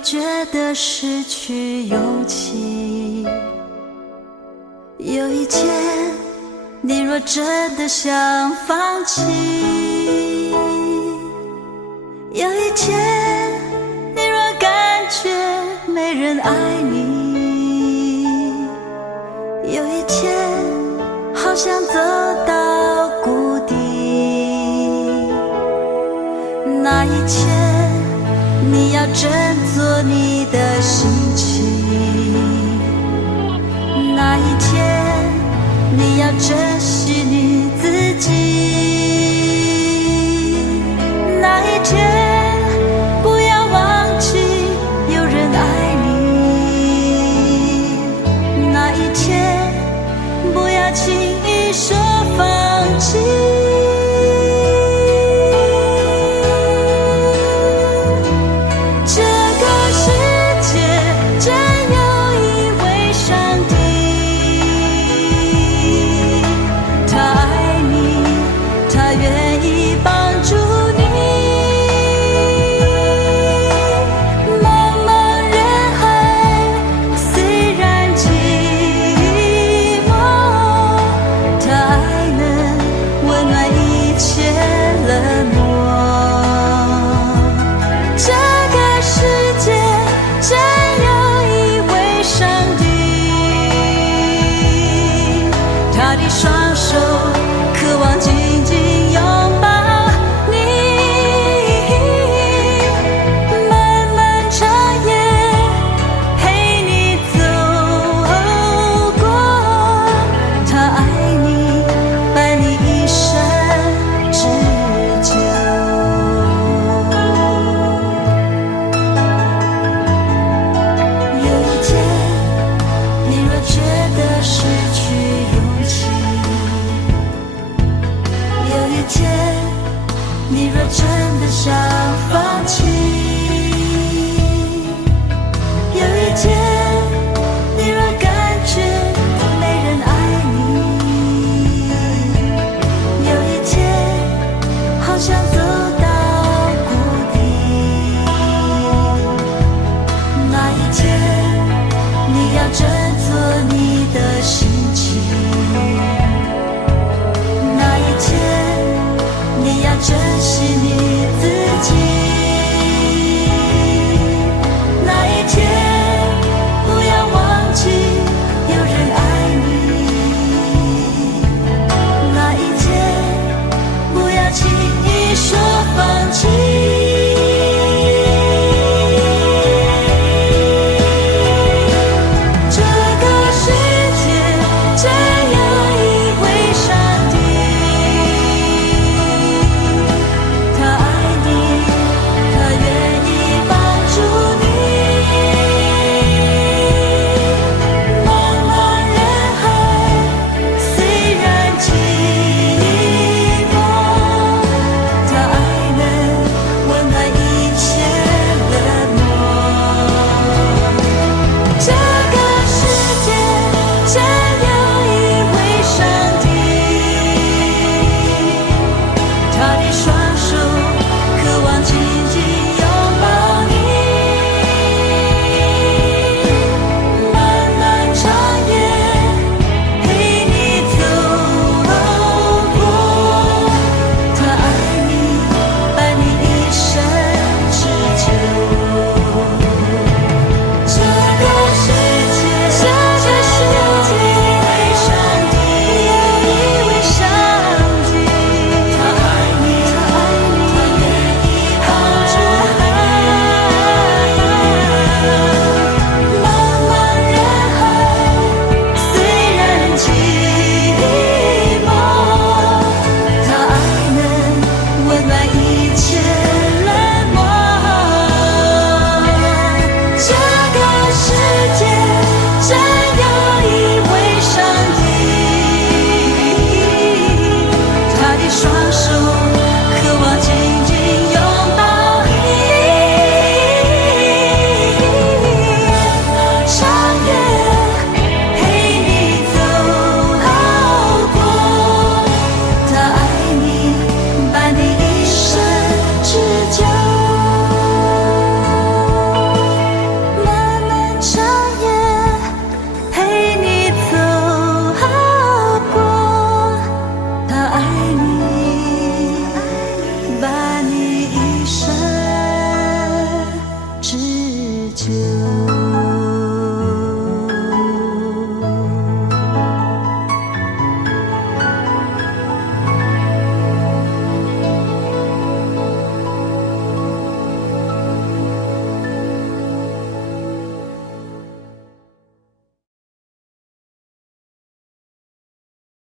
觉得失去勇气，有一天你若真的想放弃，有一天你若感觉没人爱你，有一天好想走到谷底，那一天你要振作你的心情，那一天你要珍惜你自己，那一天不要忘记有人爱你，那一天不要轻易说放弃。他的双手渴望紧紧拥抱你，漫漫长夜陪你走过，他爱你，伴你一生之久。有一天你若觉得失去勇气，有一天你若真的想放弃，有一天你若感觉没人爱你，有一天好想走到谷底，那一天你要振作你的心情，那一天你要珍惜你自己，那一天不要忘记有人爱你，那一天不要轻易说放弃。双手渴望紧